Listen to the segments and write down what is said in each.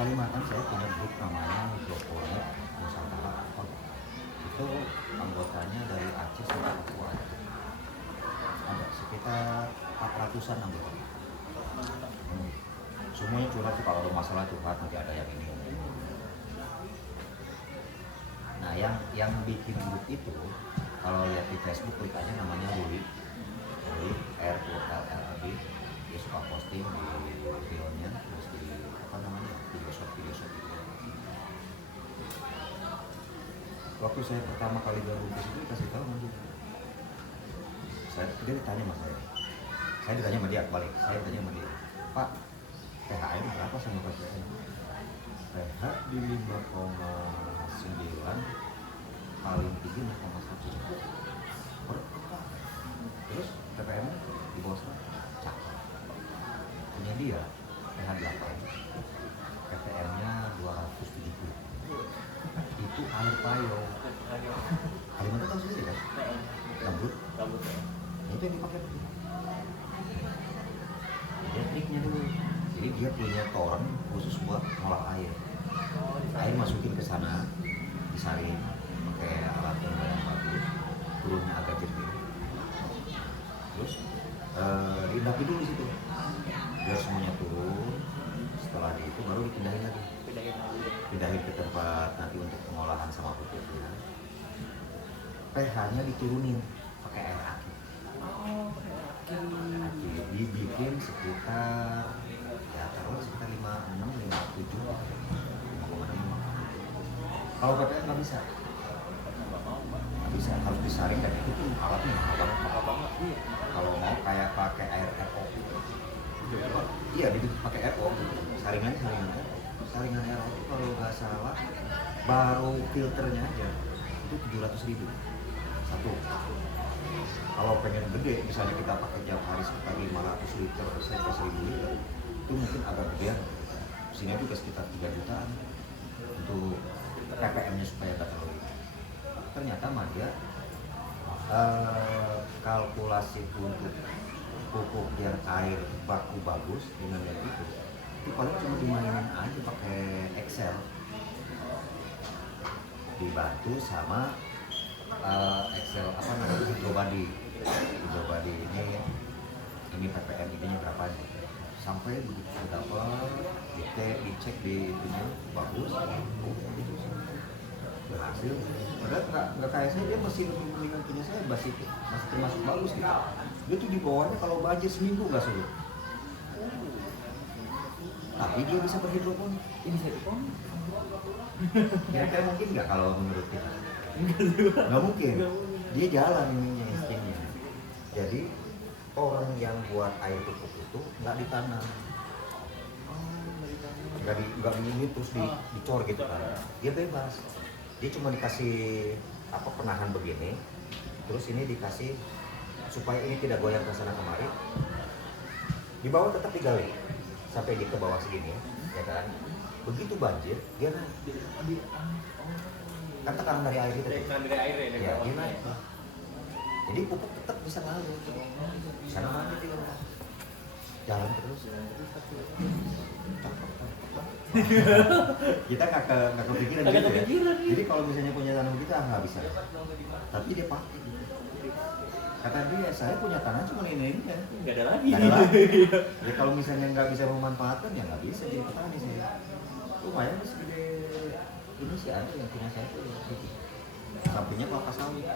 Kalimantan saya punya grup namanya Hidroponik Nusantara. Itu anggotanya dari Aceh sampai Papua. Ada sekitar 400-an anggota. Semuanya curhat sih, kalau ada masalah curhat, nanti ada yang ini. Nah, yang bikin grup itu, kalau lihat di Facebook klik aja namanya Ruli RULLD. Dia suka posting di videonya, terus di video shot gitu. Waktu saya pertama kali gabung ke situ kasih tahu nanti. Dia ditanya sama saya ditanya sama dia balik, saya ditanya sama dia, Pak, THM berapa sama PPN? TH di 5,9, paling tinggi 5,1. Terus PPM di bawah 100. Cakep. Punya dia TH 8, PPM-nya 270. Itu air payung. Kalimantan tahu sendiri kan? Gambut. Itu yang dipakai. Dia triknya dulu. Jadi dia punya toren khusus buat ngolah air. Air masukin ke sana, disaring pakai alat yang bagus, turunnya agak jernih. Terus diindapi dulu situ, biar semuanya turun. Setelah itu baru dipindahin lagi. Pindahin ke tempat nanti untuk pengolahan sama pupuknya. pH-nya diturunin pakai air aki. Dibikin sekitar taruhlah sekitar 56, 57, 5,5. Kalau PPM nggak bisa, harus disaring, dan itu tuh alatnya mahal banget. Kalau mau kayak pakai air RO, iya pakai RO, saringan RO itu kalau nggak salah baru filternya aja itu 700.000 satu. Kalau pengen gede, misalnya kita pakai tiap hari sekitar 500 liter sampai 1000 liter, itu mungkin agak gedean. Sini juga sekitar 3 jutaan untuk ppm-nya supaya nggak terlalu. Ternyata mah dia kalkulasi untuk pupuk yang air baku bagus dengan yang itu paling cuma dimainin aja pakai Excel, dibantu sama Excel apa namanya hidrobody ini ppm ininya berapa nih, sampai begitu dapat dicek di itunya bagus, berhasil. Padahal nggak kayak saya, dia masih lebih mendingan punya saya, masih termasuk bagus gitu. Dia tuh di bawahnya kalau banjir seminggu nggak surut, tapi dia bisa berhidroponik. Ini bisa hidroponik. Kira-kira mungkin nggak kalau menurut kita? Nggak mungkin. Dia jalan ininya, instingnya. Jadi orang yang buat air pupuk itu nggak ditanam, nggak ini terus dicor gitu kan. Dia bebas. Dia cuma dikasih penahan begini, terus ini dikasih supaya ini tidak goyang ke sana kemari. Di bawah tetap digali sampai di ke bawah segini, ya kan. Begitu banjir dia naik. Kan tekanan dari air itu. Ya, dia naik. Jadi pupuk tetap bisa ngalir. Sana mana dia jalan terus. Kita nggak kepikiran gitu ya. Jadi kalau misalnya punya tanah kita nggak bisa, tapi dia pakai. Kata dia, saya punya tanah cuma ini ya. Nggak ada lagi. Ya kalau misalnya nggak bisa memanfaatkan ya nggak bisa jadi petani saya. Lumayan segede ini sih ada yang punya saya tuh. Sampingnya kelapa sawit.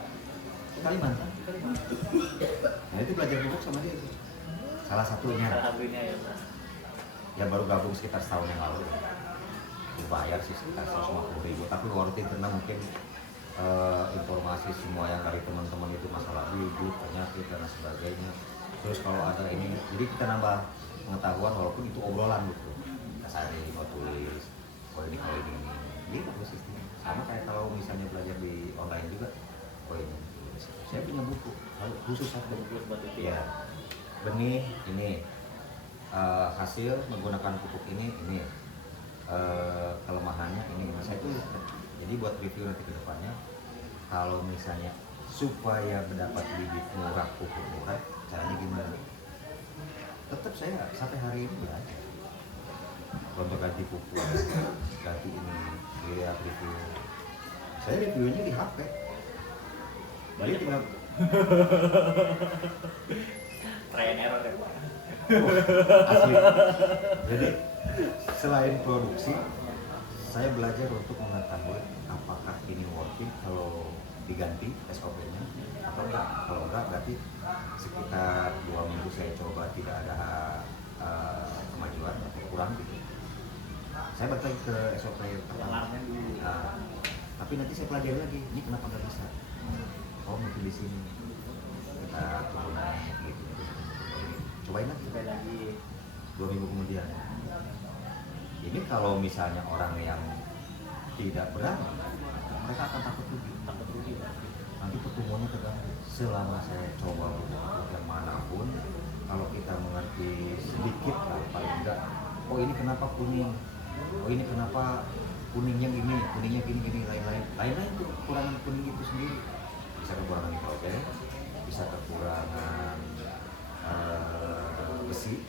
Kalimantan. Nah itu belajar pupuk sama dia. Salah satunya ya baru gabung sekitar setahun yang lalu. Dibayar sih sekitar 150.000, tapi worth it karena mungkin informasi semua yang dari teman-teman itu masalah bibit, penyakit dan sebagainya. Terus kalau ada ini, jadi kita nambah pengetahuan walaupun itu obrolan gitu. Kita sari, mau tulis, kalau ini gitu sistemnya. Sama kayak kalau misalnya belajar di online juga, ini. Saya punya buku khusus satu ya, benih ini hasil menggunakan pupuk ini kelemahannya ini saya tulis. Jadi buat review nanti ke depannya, kalau misalnya supaya mendapat bibit murah, pupuk murah, caranya gimana? Tetap saya sampai hari ini belajar. untuk ganti pupuk, ganti ini, lihat review. Saya reviewnya di HP. Jadi tinggal try and error ya. Asli. Jadi selain produksi, saya belajar untuk mengetahui apakah ini worth it kalau diganti SOP-nya atau enggak. Kalau enggak berarti sekitar 2 minggu saya coba tidak ada kemajuan atau kurang gitu. Saya balik lagi ke SOP pertama. Tapi nanti saya pelajari lagi, ini kenapa nggak bisa? Oh mungkin di sini kita turunan gitu. Cobain lagi. 2 minggu kemudian. Ini kalau misalnya orang yang tidak berani, mereka akan takut rugi. Nanti pertumbuhannya terganggu. Selama saya coba pupuk yang manapun, kalau kita mengerti sedikit lah paling enggak, oh ini kenapa kuning, oh ini kenapa kuningnya gini, lain-lain itu kekurangan kuning itu sendiri. Bisa kekurangan nitrogen, bisa kekurangan besi,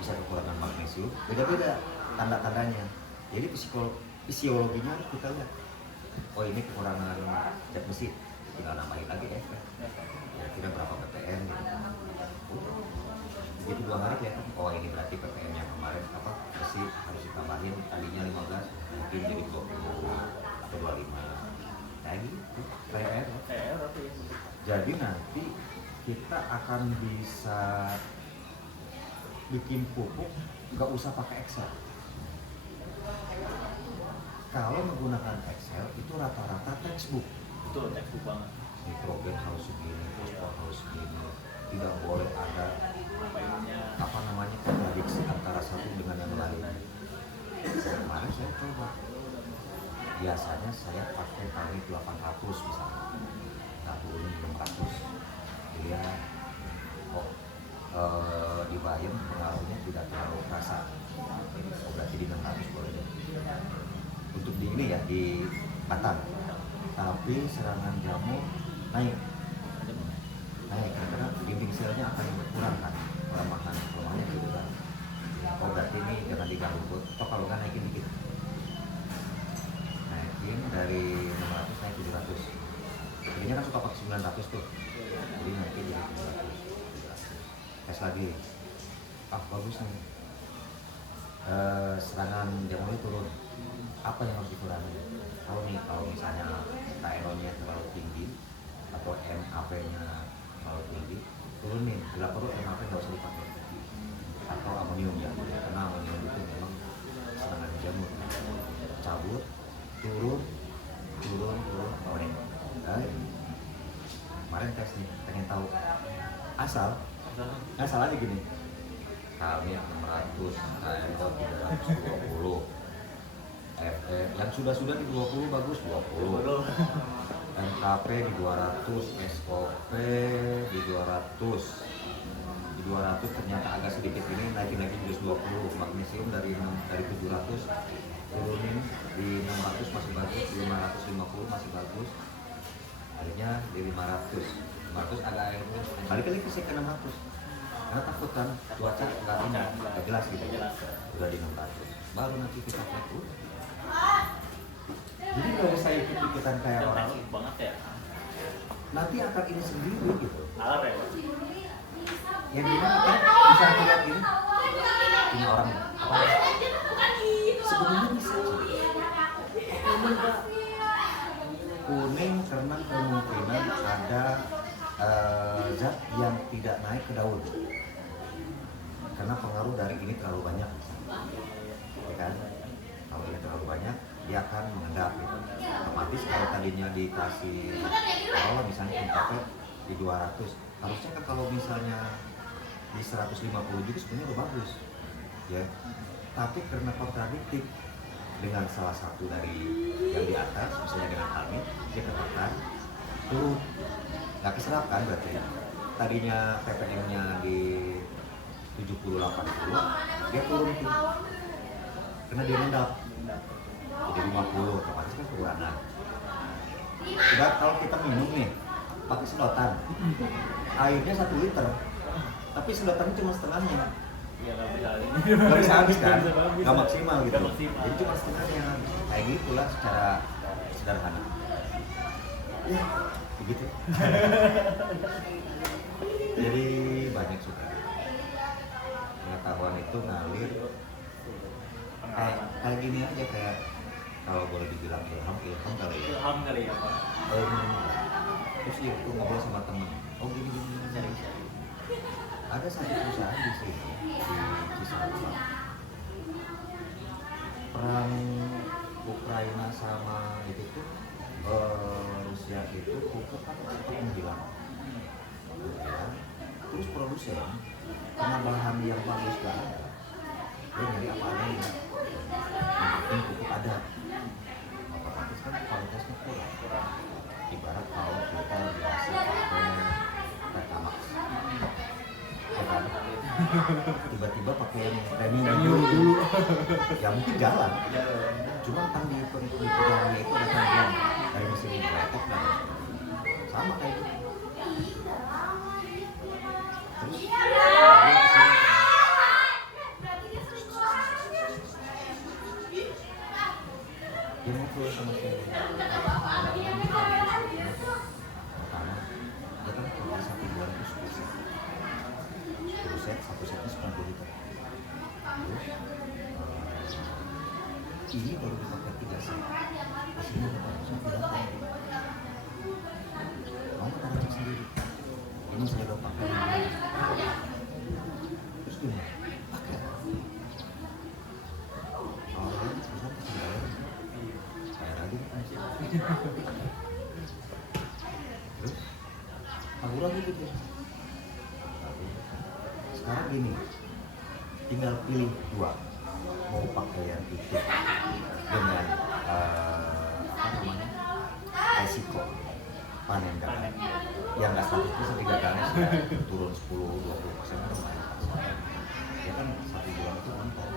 bisa kekurangan magnesium, beda-beda tanda-tandanya. Jadi fisiologinya kita lihat, oh ini kekurangan zat besi, tinggal nambahin lagi ya, kira-kira berapa ppm gitu. Begitu 2 hari ya, oh ini berarti ppm yang kemarin apa besi harus ditambahin, tadinya 15 mungkin jadi 20 atau 25 kayak gitu, kayak error. Jadi nanti kita akan bisa bikin pupuk nggak usah pakai Excel. Kalau menggunakan Excel itu rata-rata textbook. Betul, textbook banget. Nitrogen harus segini, fosfor harus segini, tidak boleh ada apa namanya kontradiksi antara satu dengan yang lain. Kemarin saya coba, biasanya saya pakai kali 800 misalnya, nah turunin 600, dia di Bayern pengaruhnya tidak terlalu terasa. Berarti di 600 boleh deh. Untuk di ini ya di Batam, tapi serangan jamur naik karena dinding selnya akan berkurang kan, kelemahannya gitu kan. Oh berarti ini jangan diganggu, atau kalau nggak naikin dikit, naikin dari 600 naik 700. Jadinya kan suka pakai 900 tuh, jadi naikin jadi 700. Tes lagi, bagus nih, serangan jamurnya turun. Apa yang harus dikurangi? Kalau misalnya KNO-nya terlalu tinggi atau MAP-nya terlalu tinggi, turunin. Bila perlu MAP nggak usah dipakai. Atau amonium ya, karena amonium itu memang serangan jamur. Cabut, turun, amonium. Kemarin tes nih, pengen tahu asal aja gini. Kami 600, KNO 320. Yang sudah di 20 bagus 20, NKP di 200, SOP di 200. Di 200 ternyata agak sedikit ini, naikin lagi jadi 20. Magnesium dari 700 turunin di 600 masih bagus, di 550 masih bagus, akhirnya di 500 agak balik lagi ke 600 karena takut kan cuaca nggak jelas gitu, udah di 600 baru nanti kita pakai. Jadi kalau saya ikut-ikutan kayak orang banget ya. Nanti akan ini sendiri gitu. Alat ya. Yang dimana kan bisa lihat ini orang apa? Sebenarnya bisa. Kuning karena kemungkinan ada zat yang tidak naik ke daun. Karena pengaruh dari ini terlalu banyak, ya kan? Kalau ini terlalu banyak, dia akan mengendap gitu. Otomatis kalau tadinya dikasih kalau misalnya NKP di 200, harusnya kan kalau misalnya di 150 juga sebenarnya udah bagus ya. Tapi karena kontradiktif dengan salah satu dari yang di atas, misalnya dengan kami, dia katakan turun, nggak keserap kan berarti. Tadinya ppm-nya di 70-80, dia turun tuh karena dia mengendap jadi 50, otomatis kan kekurangan. Udah kalau kita minum nih pakai sedotan, airnya 1 liter, tapi sedotannya cuma setengahnya. Ya nggak bisa nggak bisa habis kan, Nggak bisa. nggak maksimal gitu. Nggak maksimal. Jadi cuma setengahnya kayak gitulah secara sederhana. Ya, begitu. Jadi banyak suka. Pengetahuan itu ngalir kayak gini aja, kayak kalau boleh dibilang ilham kali ya. Ilham kali ya Pak. Terus dia tuh ngobrol sama temen, oh gini. Ada satu perusahaan di sini di Cisarua, perang Ukraina sama itu tuh Rusia itu Ukraina kan cepat menghilang. Terus produsen karena bahan yang bagus gak ada, dia nyari apa adanya. Yang penting pupuk ada, otomatis kan kualitasnya kurang. Ibarat kalau kita dikasih pakai Pertamax, ya kan? Tiba-tiba pakai yang premium dulu, ya mungkin jalan. Cuma kan di pegawainya itu ada tambahan dari mesin hidrolik dan sama kayak gitu. Terus dia ngobrol sama saya. Pertama, dia kan kalau satu bulan itu 10 set, satu setnya 90 liter. Terus ini baru dipakai 3 set, hasilnya dapat 1,8. Mau kita cek sendiri. Ini saya udah pakai. Terus gimana? Pakai. Awalnya susah pasti bayar. Bayar aja kan. Terus akurat gitu deh. Sekarang gini, tinggal pilih dua, mau pakai yang itu dengan apa namanya resiko panen gagal, yang nggak 100% tapi gagalnya sudah turun 10-20% kan lumayan. Ya kan 1 bulan itu mentok.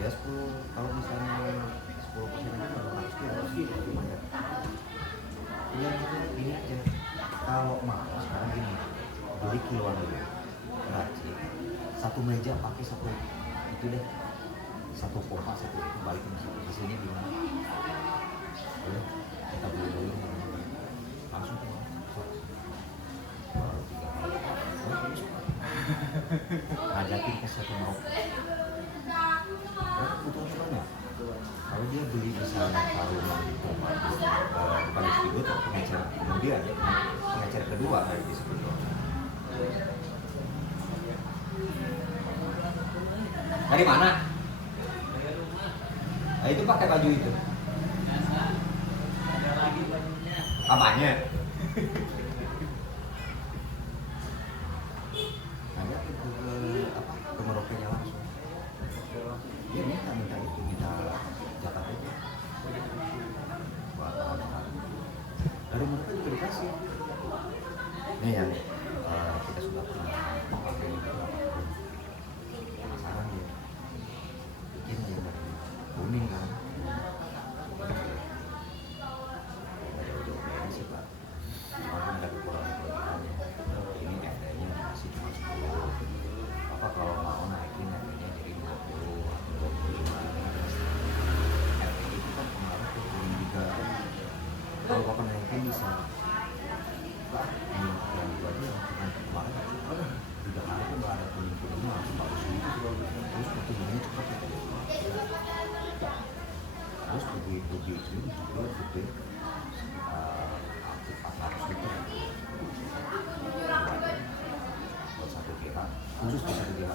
Ya 10, kalau misalnya 10% itu 200 kilo lumayan. Ya ini aja. Kalau mau sekarang gini, beli kiloan dulu, racik, satu meja pakai satu itu deh, satu pompa satu itu balikin hasilnya gimana? Boleh kita beli dulu langsung ke baru 3 kali. Ngajakin ke satu Merauke. Butuh banyak. Kalau dia beli misalnya karung itu bukan distributor, pengecer, kemudian pengecer kedua dari distributor. Dari mana? Nah, itu pakai baju itu. Apanya? Ada ke Merauke-nya langsung. Dia minta itu, minta jatah itu. Dari mereka juga dikasih. Ini yang kita sudah pernah pakai beberapa tahun. Penasaran dia, bikin yang dari kuning kan. Nggak jauh-jauh beda sih Pak. Cuma kan ada kekurangan-kekurangannya. Ini FD-nya masih cuma 10. Apa kalau mau naikin FD-nya jadi 20 atau 25. FD itu kan pengaruh ke kuning juga. Kalau Bapak naikin bisa, Pak, ini yang itu aja yang kemarin juga ada kok nggak ada kuning-kuningnya langsung bagus gitu. Terus pertumbuhannya cepat ya. Terus begitu biji juga gede, hampir 400 liter. Buat 1 kg, khusus di 1 kg.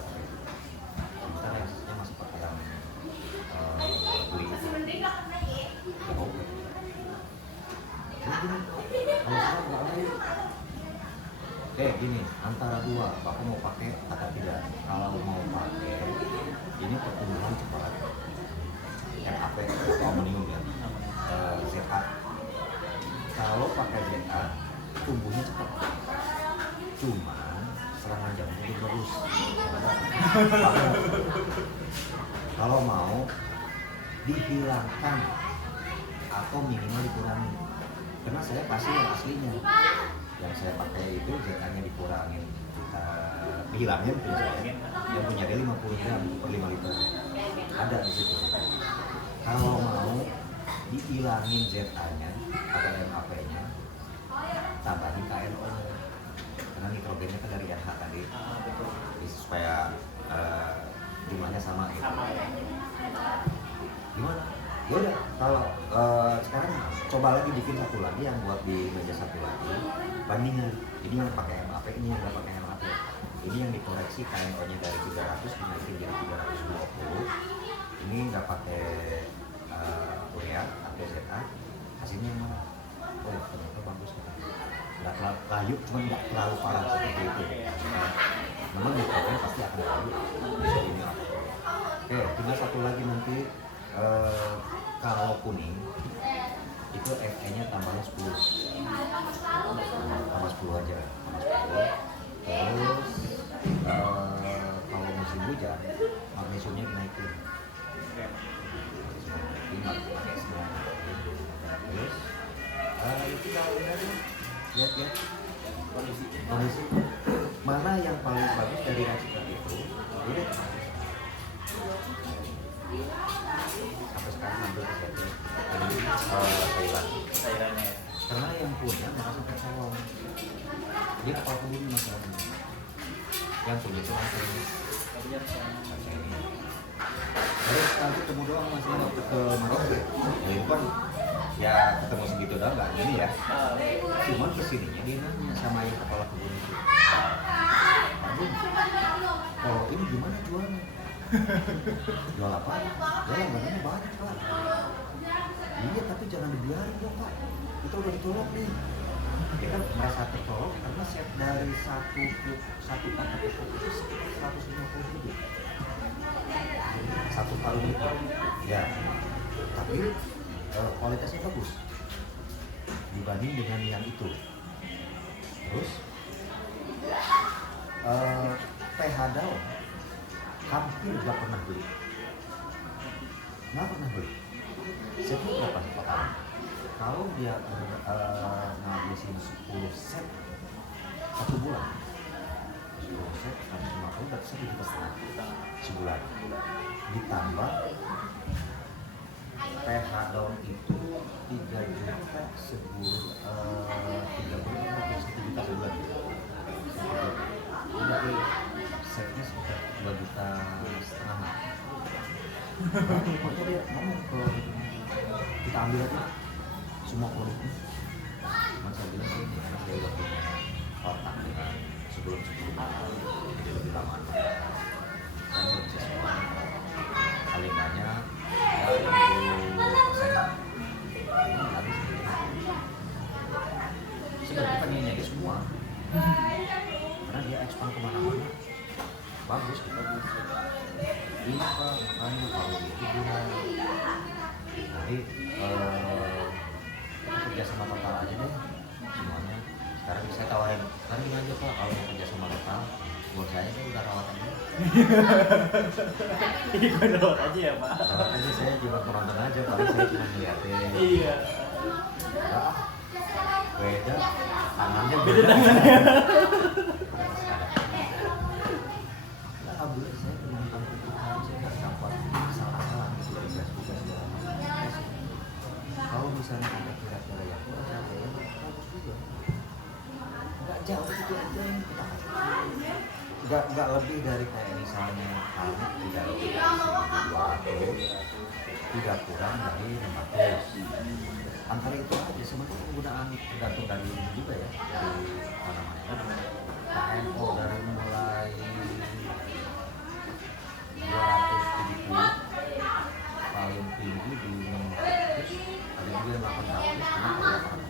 Sementara yang sisanya masih pakai yang beli itu. Ya oke. Kalau sekarang nggak lain. Gini, antara dua, Bapak mau pakai atau tidak? Kalau mau pakai, ini pertumbuhan cepat. RAP, amonium ya, ZA. Kalau pakai ZA, tumbuhnya cepat. Cuma serangan jamur itu bagus. Kalau mau dihilangkan atau minimal dikurangi. Karena saya kasih yang aslinya, yang saya pakai itu ZA-nya dikurangin, kita dihilangin yang punya dia 50 gram per 5 liter ada di situ. Kalau mau dihilangin ZA-nya atau MAP-nya, tambahin KNO karena nitrogennya kan dari NH tadi, jadi supaya jumlahnya sama gitu. Gimana? Ya udah, kalau sekarang coba lagi bikin satu lagi yang buat di meja satu lagi bandingan. Jadi yang pakai MAP, ini yang nggak pakai MAP. Ini yang dikoreksi KNO-nya dari 300 dinaikin jadi 320. Ini nggak pakai urea atau ZA. Hasilnya yang mana? Oh ya, ternyata bagus kan. Nggak terlalu layu, cuma nggak terlalu parah seperti itu. Memang nitrogen pasti akan layu. Ini lah. Oke, tinggal satu lagi nanti. Kalau kuning itu Fe-nya tambahnya 10, tambah 10 aja, tambah 10. Terus kalau musim hujan magnesiumnya dinaikin, pakai semua. Terus itu kalau lihat kondisi mana yang paling bagus dari racikan itu, udah sampai sekarang ambil kesehatan cairannya karena yang punya nggak sampai salon dia kapal kebun masalahnya yang punya itu langsung ini. Terus nanti ketemu doang masih waktu ke Maroko ya kan ya ketemu segitu doang nggak gini ya, cuman kesininya dia nanya sama yang kepala kebun itu, Pak Bun, kalau ini gimana jualnya? Jual apa? Ya langganannya banyak Pak. Iya tapi jangan dibiarin dong Pak, kita udah ditolak nih. Dia kan merasa tertolong karena set dari satu paket itu sekitar 150.000 satu karung itu ya, tapi kualitasnya bagus dibanding dengan yang itu. Terus pH daun hampir gak pernah beli, saya tuh berapa nih total? Kalau dia ngabisin 10 set 1 bulan, 10 set 150 berarti 1,5 juta sebulan, ditambah pH daun itu 3 juta sebulan, 3 bulan 1 juta sebulan. Udah setnya sekitar 2,5 juta. Waktu dia ngomong ke kita ambil aja semua produknya. Mas saya bilang sih karena saya udah punya kontak dengan sebelum jadi lebih lama. Saya udah bisa semua paling banyak ya 20%. Habis sebenarnya pengen nyari semua karena dia ekspor kemana-mana. Bagus kita bisa ini Pak, makanya kalau itu dia nanti kita kerja sama total aja deh semuanya. Sekarang bisa tawarin nanti aja Pak, kalau mau kerja sama total buat saya kan udah rawat aja. ini gue rawat aja ya Pak, rawat aja, saya cuma penonton aja, paling saya cuma ngeliatin. Iya beda tangannya beda tangannya. Alhamdulillah saya menonton kebutuhan, saya nggak dapat salah-salah gitu dari tugas segala macam. Kalau misalnya ada kira-kira yang kurang, saya bagus juga. Nggak jauh itu aja yang kita kasih. Nggak lebih dari kayak misalnya kami tidak lebih dari 1.200, tidak kurang dari 500. Antara itu aja, sebenarnya penggunaan tergantung dari ini juga ya, dari apa namanya KNO dari mulai 270 paling tinggi di 600, ada juga yang 800, cuma kalau 800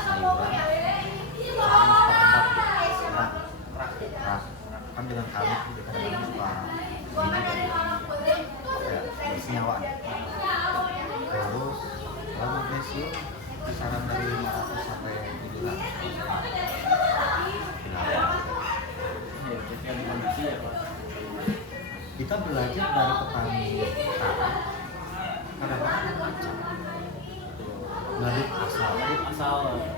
kalau buat sayuran kan dengan kami kita kadang-kadang suka bersenyawaan. Terus kalau magnesium kisaran dari 500 sampai 700. Kita belajar dari petani kadang-kadang macam ngaduk asal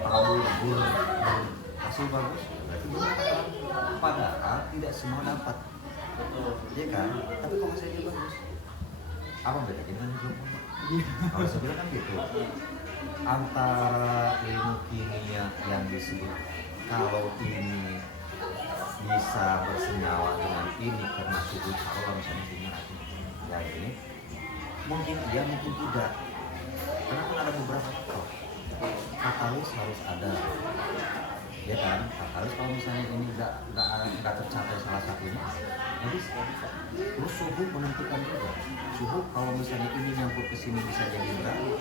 tahu bulu hasil bagus, berarti dia dapat. Padahal tidak semua dapat, ya kan? Tapi kalau hasilnya bagus, apa bedanya dengan hidroponik? Kalau saya bilang kan gitu, antara ilmu kimia yang disebut kalau ini bisa bersenyawa dengan ini karena suhu kalau misalnya kimia ya ini mungkin dia mungkin tidak, karena kan ada beberapa faktor. Katalis harus ada, ya kan? Katalis kalau misalnya ini nggak tercapai salah satunya, jadi terus suhu menentukan juga. Suhu kalau misalnya ini nyangkut ke sini bisa jadi berapa?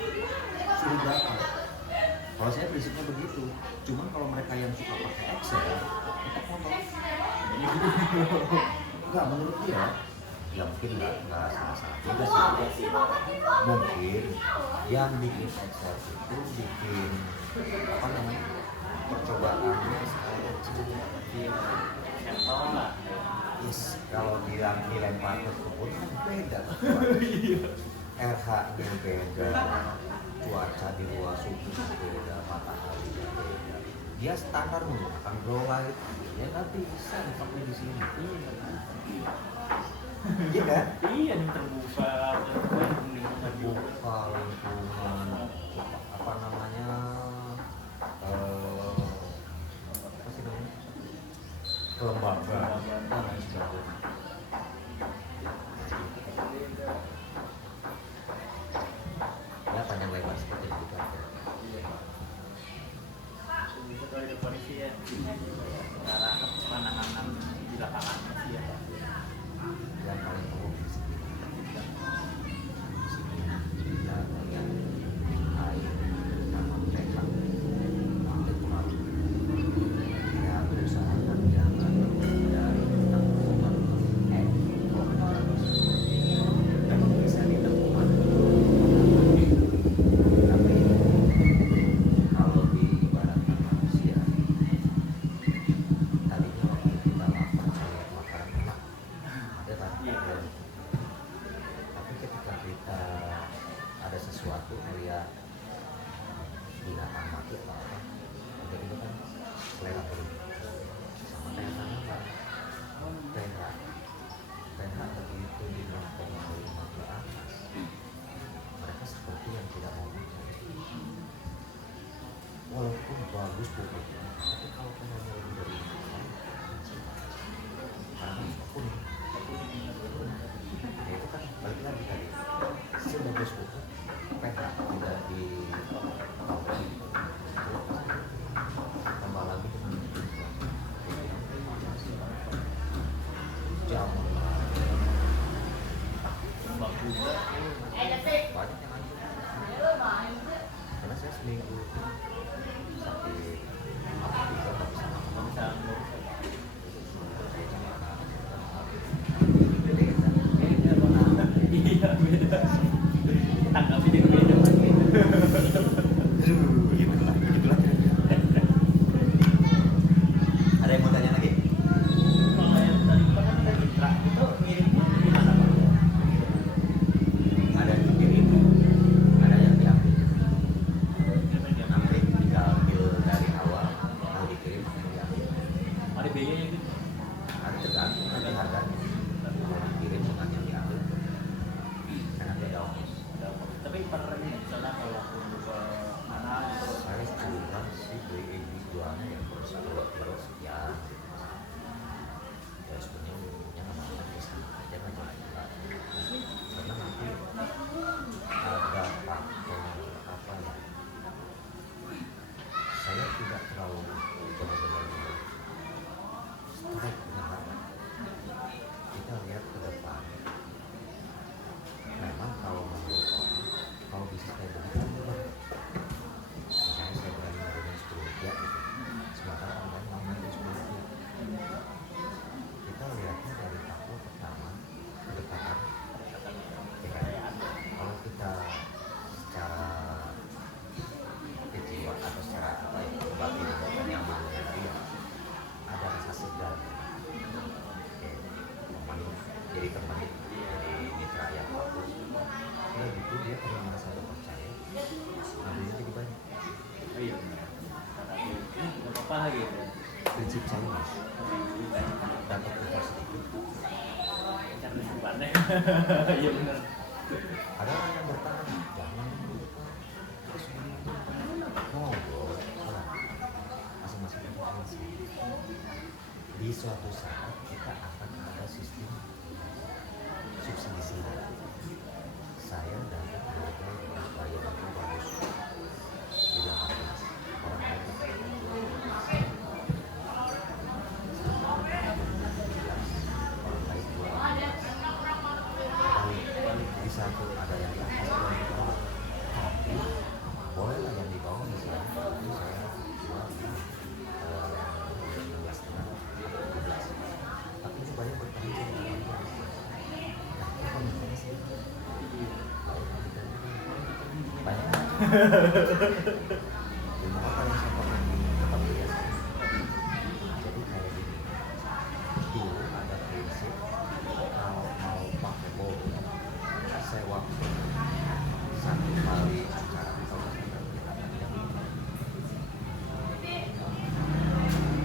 Suhu berapa? Kalau saya prinsipnya begitu. Cuman kalau mereka yang suka pakai Excel, tetap ngomong. Enggak, menurut dia, ya mungkin nggak salah juga sih. Mungkin yang bikin Excel itu bikin apa namanya percobaannya sekali kecil. Yes, kalau bilang dilempar ke kebun beda. RH-nya beda, cuaca di luar suhu beda, matahari beda. Dia standar menggunakan grow light, ya nggak bisa dipakai di sini. Iya kan? Iya, terbuka lingkungan apa namanya apa sih namanya kelembagaan dan lain sebagainya. Ya panjang lebar seperti itu aja. Sesuai dengan kondisi ya, cara penanganan di lapangan sih ya. Yang paling umum di sini kita melihat air sama mereka itu pengaruh. Ya berusahakan jangan dari tanggungan kalau bisa ditemukan. Tapi kalau diibaratkan manusia, tadinya waktu kita lapar saya makan enak, ada kan? Tapi ketika kita ada sesuatu melihat binatang mati atau apa, tiba-tiba kan selera berubah. Sama kayak tanaman, pH begitu di 0,5 ke atas, mereka seperti yang tidak mau makan. Walaupun bagus pupuknya, tapi kalau pH-nya lebih dari 5, karena kuning. Ya itu kan balik lagi tadi, sebagus pupuk pH tidak di tambah lagi dengan jam banyak yang hancur karena saya seminggu sakit apa bisa tak bisa makan Iya, beda. Tanggapi dengan beda. Gitulah. Ada yang mau tanya lagi? Kalau yang tadi kan ada mitra, itu ngirimnya gimana Pak? Ada yang dikirim, ada yang diambil. Nanti diambil dari awal, mau dikirim, mau diambil. Ada biayanya gitu? Ada tergantung nanti harganya. Kalau dikirim dengan yang diambil, karena dia ada ongkos. Tapi per ini misalnya kalau untuk mana gitu. Saya kurang sih beli ini jualnya ya per 1 kilo sekian. Ya sebenarnya minumnya nggak mahal bisa aja nggak jual. Karena nanti ada pakai apa ya? Saya tidak terlalu benar-benar strike dengan harga. Kita lihat ke depan. Memang kalau menurut orang, kalau bisnis kayak begini kan murah. Misalnya saya berani ngomongin 10 rupiah gitu, sementara orang lain ngomongin 10 rupiah. Kita lihatnya dari tahun pertama kedekatan, ya kan? Kalau kita secara kejiwaan atau secara apa ya, batin dan nyambung dengan dia, ada rasa segan. Oke, jadi teman, jadi mitra yang bagus. Udah gitu dia kalau merasa percaya, ngambilnya jadi banyak. Oh iya benar. Nggak apa-apa gitu. aneh. Iya benar. Ada orang yang bertahan, jangan dulu. Terus ngobrol, masing-masing preferensi. Di suatu saat kita akan ada sistem subsidi silang. Saya dapat keluarga yang bayar itu bagus, tidak habis. Orang lain orang lain jual. Di satu ada yang di atas, ada yang di bawah. Tapi bolehlah yang di bawah misalnya itu saya jual di 16,5 atau 17. Tapi itu banyak bertahan jadi orang. Nah, komitmennya sih banyak. Ilmu apa yang saya pakai di tempat biasa. Jadi kayak gini. Dulu ada prinsip kalau mau pakai bolu sewa satu kali acara atau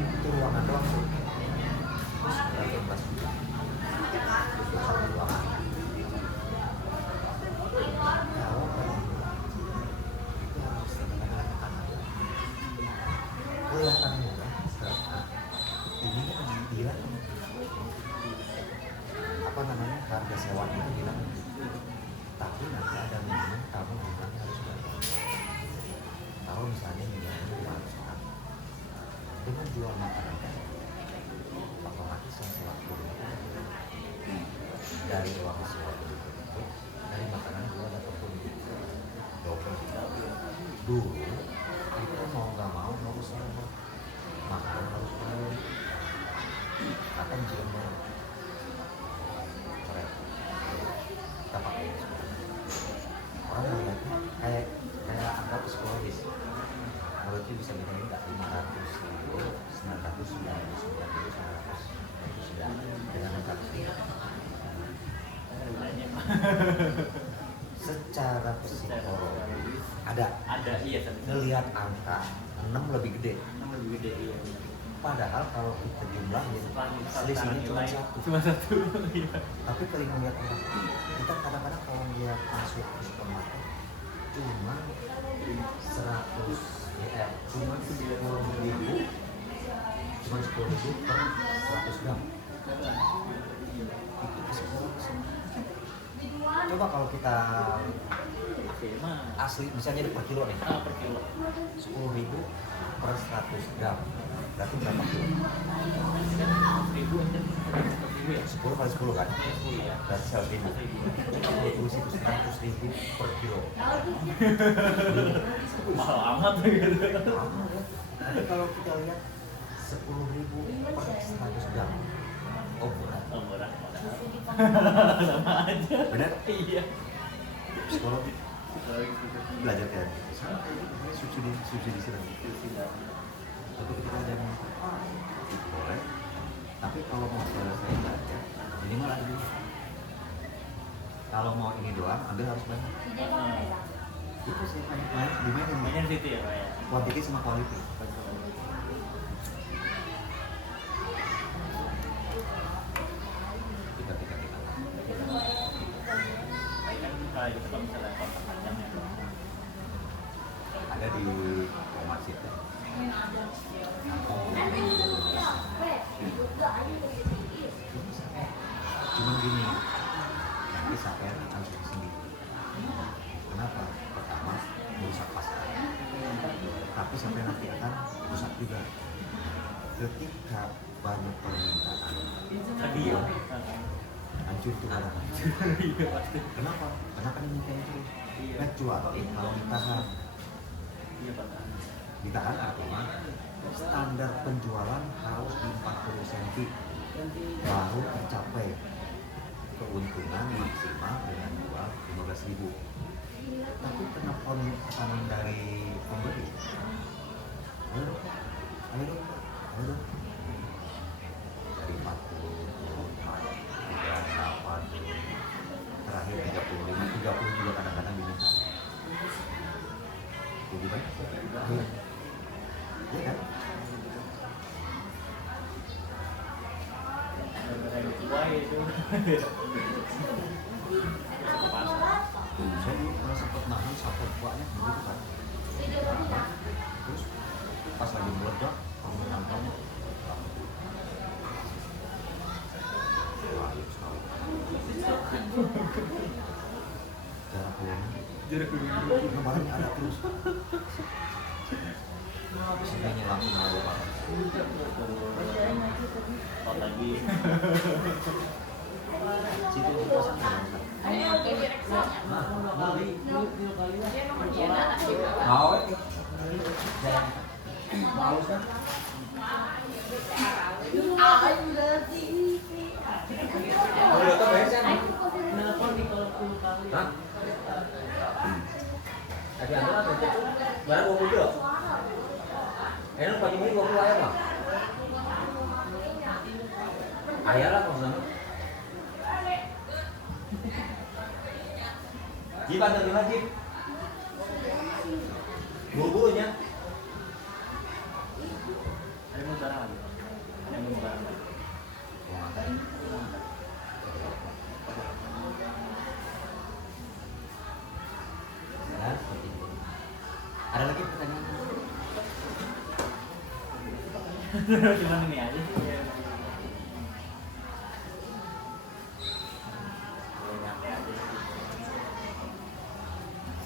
itu ruangan doang tuh. Terus 18 juta untuk satu ruangan. Kalau itu harus kadang-kadang ada kelihatan murah, ini kan bilang apa namanya harga sewa itu bilang, tapi nanti ada minimum kamu bunganya harus bayar. Kalau misalnya minimumnya 500 orang dengan jual makanan kan otomatis yang sewa dulu dari uang sewa dulu itu dari makanan jual dapat untung double. Dulu kita mau nggak mau harus sewa makanan harus bayar akan jual bayar. Kita pakai orang melihatnya kayak anggap psikologis. Menurutnya bisa bedain nggak 500.000, 999 dengan angka secara psikologi ada iya ngelihat angka 6 lebih gede. Iya. Padahal kalau kita jumlahin selisihnya cuma satu. Iya. Tapi kalau melihat orang, kita kadang-kadang kalau melihat masuk ke supermarket cuma 10.000 per 100 gram. Itu psikologis. Coba kalau kita asli misalnya per kilo nih, Per kilo 10.000 per 100 gram berarti berapa kilo? 1.000 ya? 10 kali 10 kan? 10 ya. Berarti 100.000. Kalau tulis itu 100.000 per kilo. Mahal amat gitu. Mahal ya. Tapi kalau kita lihat 10.000 per 100 gram, oh murah. Murah. Sama aja. Benar? Iya. Psikologi belajar kan? Subsidi silang. Tapi kita ada yang boleh. Tapi kalau mau selesai belajar, minimal ada dulu. Kalau mau ini doang, ambil harus banyak. Itu sih Mainnya di situ ya Pak ya. kuantiti sama quality. Kita. Kalau gitu kalau misalnya kontak panjang ya. Ada di Omar City. Cuma gini, nanti sampai akan sendiri. Kenapa? Pertama, merusak pasar. Tapi sampai nanti akan rusak juga. Ketika banyak permintaan, Iya. hancur itu barang. Iya pasti. Kenapa? Karena kan ini kayak itu. Kecuali kalau ditahan. Iya Pak. Ditahan artinya standar penjualan harus di 40 cm baru tercapai keuntungan maksimal dengan jual 15.000. Tapi kena tekanan dari pembeli. Ayo dong. Dari 40, 38, terakhir 35, 30 juga kadang-kadang diminta. Jadi baik? Iya kan? Tua itu. ke pasar. Saya dulu pernah sempat nahan sampai banyak begitu kan. Nah, terus pas lagi meledak, kamu nantangnya jarak dulu kemarin ada terus sebenarnya langsung mau banget Kalau lagi situ di pasang mau kan Ada yang ada tuh. Barang 20 kilo. Enak pagi ini 20 ayam lah. Ayam lah kalau sana. Jip ada di mana Jip? Bulu-bulunya. ada mau barang lagi. Ada mau barang lagi. ya seperti itu. Ada lagi pertanyaan? Cuman ini aja sih. Nyantai aja.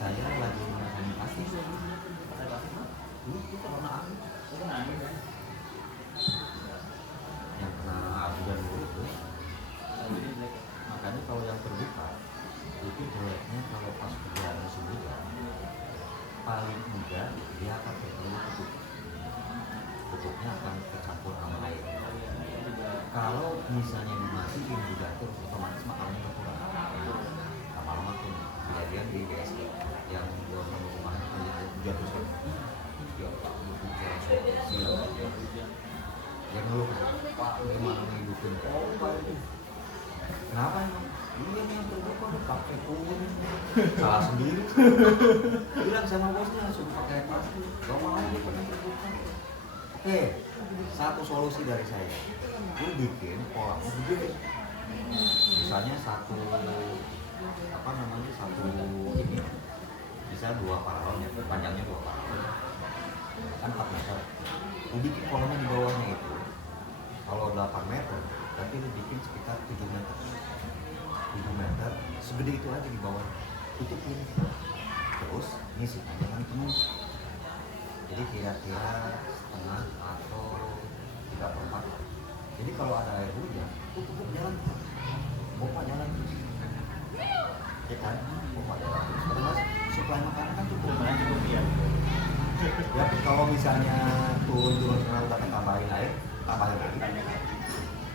Saya lagi menangani pasti Pasar plastik mah. itu corona aku Itu kan angin kan. yang kena abu dan bulu itu. Jadi jelek. Makanya kalau yang terbuka itu jeleknya kalau pas hujan musim hujan paling enggak dia akan perlu tutupnya akan tercampur sama air. Kalau misalnya dimatiin juga terus otomatis makanannya berkurang. Lama-lama tuh kejadian di BSD yang dua minggu kemarin hujan terus kan ya Pak yang lu Pak gimana ngehidupin Pak itu kenapa emang iya nih yang terbuka udah pakai kuning salah sendiri bilang sama bosnya suruh pakai plastik gak mau dia pakai terbuka. Oke, satu solusi dari saya lu bikin polanya begini misalnya satu apa namanya satu ini bisa 2 paralon panjangnya 2 paralon kan 4 meter lu bikin polanya di bawahnya itu kalau 8 meter tapi lu bikin sekitar 7 meter 7 meter segede itu aja di bawah tutupin terus ngisi jangan penuh jadi kira-kira setengah atau 3/4 jadi kalau ada air hujan tutup jalan pompa jalan terus ya kan pompa jalan terus terus suplai makanan kan cukup Lumayan cukup ya. ya kalau misalnya turun karena udah tambahin air tambahin lagi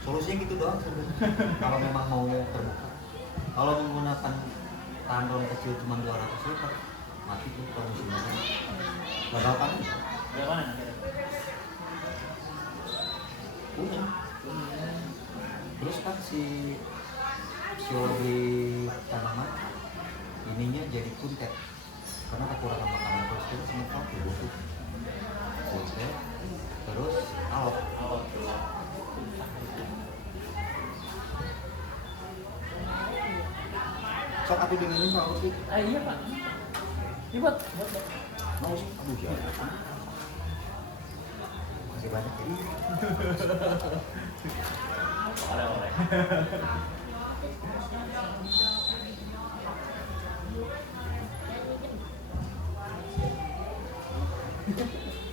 solusinya gitu doang sebenarnya kalau memang mau terbuka kalau menggunakan tandon kecil cuma 200 liter mati tuh kalau musim hujan gagal panen Ada mana nanti? punya terus kan si di tanaman ininya jadi kuntet karena kekurangan makanan terus semua butuh kuntet terus alot sok aku dengerin pak Alot itu Iya Pak. Ini buat. mau sih aduh ya masih banyak ya Ada orang.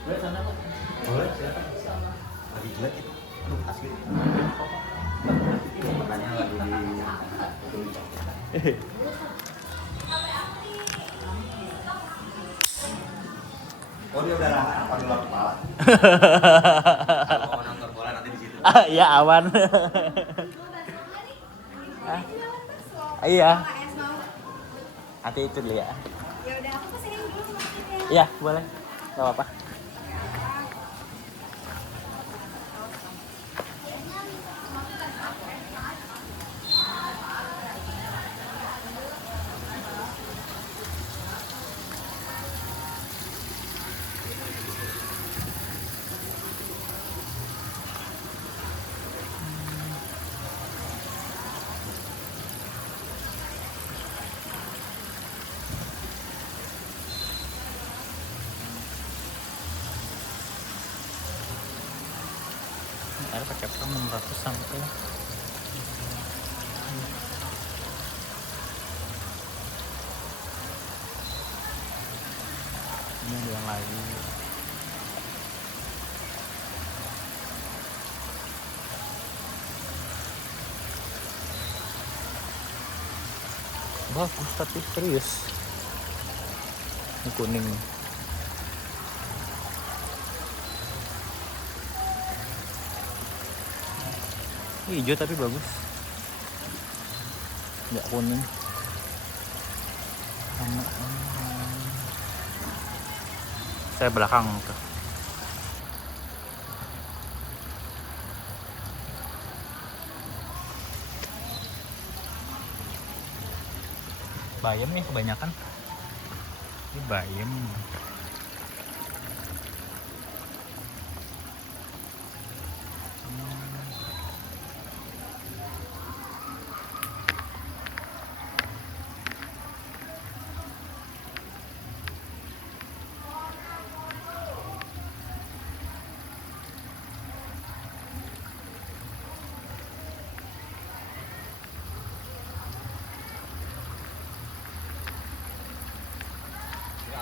Buat sana Pak. boleh silakan lagi jelek itu aduh asli makanya lagi di oh dia udah apa dulu kepala kalau mau nonton bola nanti di situ Iya aman. Iya. Nanti itu dulu ya. Ya udah aku pesenin dulu maksudnya. Iya boleh. Gak apa-apa. bayar pakai apa 600 sampai. Ini ada yang lagi. Bagus tapi serius. Ini kuning. Ini hijau tapi bagus. Nggak kuning. Sama. Saya belakang tuh. Bayam nih kebanyakan. Ini bayam.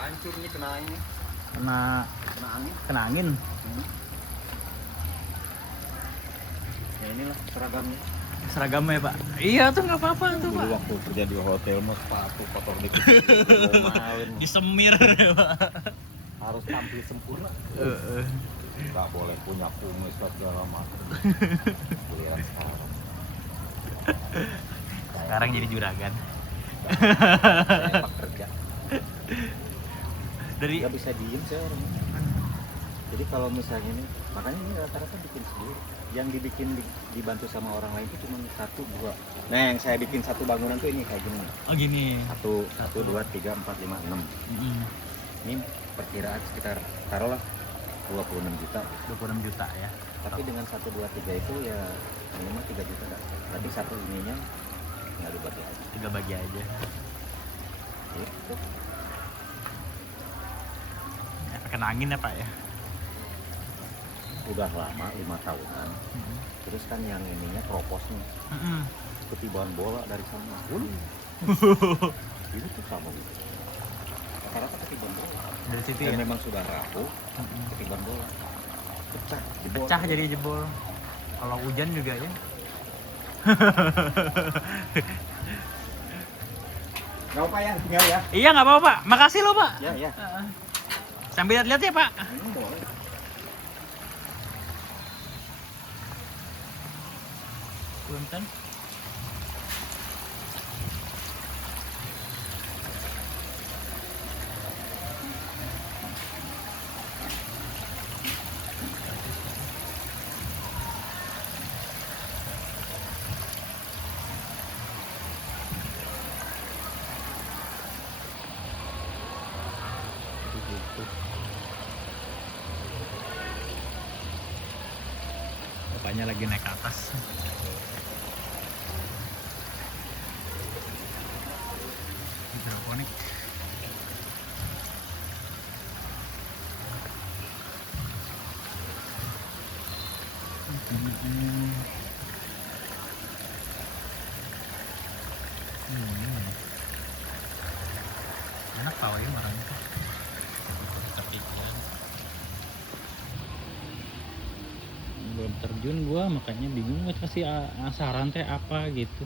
Hancur nih kena ini, Kena angin. kena angin. Ya inilah seragamnya. Seragamnya Pak. Iya tuh nggak apa-apa tuh Pak. Dulu waktu kerja di hotel mah sepatu kotor dikit. Ngomalin. Disemir ya Pak. Harus tampil sempurna. Nggak boleh punya kumis segala macam. Giliran sekarang. Sekarang jadi juragan. Saya pekerja. Dari Nggak bisa diem saya orang. Jadi kalau misalnya ini, makanya ini rata-rata bikin sendiri. Yang dibikin dibantu sama orang lain itu cuma 1, 2. Nah yang saya bikin satu bangunan tuh ini kayak gini. oh gini. 1, 2, 3, 4, 5, 6. Ini perkiraan sekitar taruhlah 26 juta. 26 juta ya. Tapi dengan 1, 2, 3 itu ya minimal 3 juta dah. Tapi satu ininya nggak dibagi aja. 3 bagi aja. Gitu. Ya, kena angin ya Pak ya. Udah lama 5 tahunan. Terus kan yang ininya kropos nih. Ketiban bola dari sana. Ini tuh sama gitu. Rata-rata ketiban bola. Dari situ Dan ya. memang sudah rapuh, ketiban bola. Pecah, jebol. Pecah jadi jebol. Kalau hujan juga ya. Gak apa ya, tinggal ya. Iya nggak apa-apa Pak. Makasih loh Pak. Ya, ya. Sambil lihat-lihat ya Pak. Boleh. Punten. Bapaknya lagi naik ke atas. Hidroponik. Enak tau ya marahnya tuh. Tapi belum terjun gua, makanya bingung nggak kasih saran teh apa gitu.